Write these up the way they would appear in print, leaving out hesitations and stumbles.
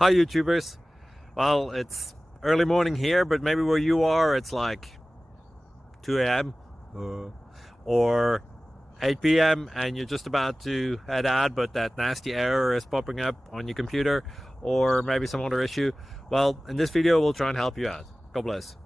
Hi YouTubers. Well, it's early morning here, but maybe where you are it's like 2 a.m. or 8 p.m. and you're just about to head out, but that nasty error is popping up on your computer, or maybe some other issue. Well, in this video we'll try and help you out. God bless.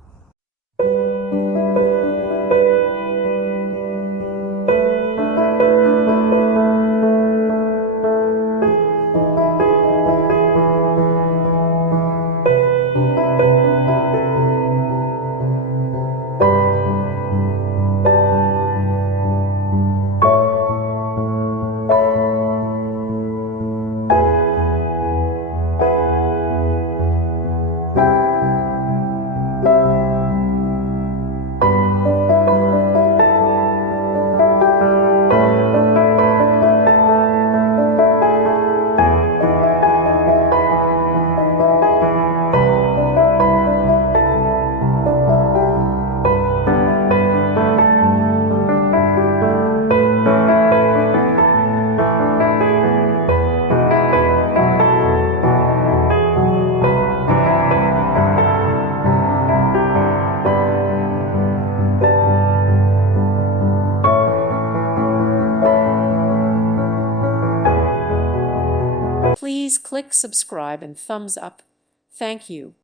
Please click subscribe and thumbs up. Thank you.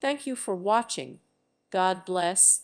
Thank you for watching. God bless.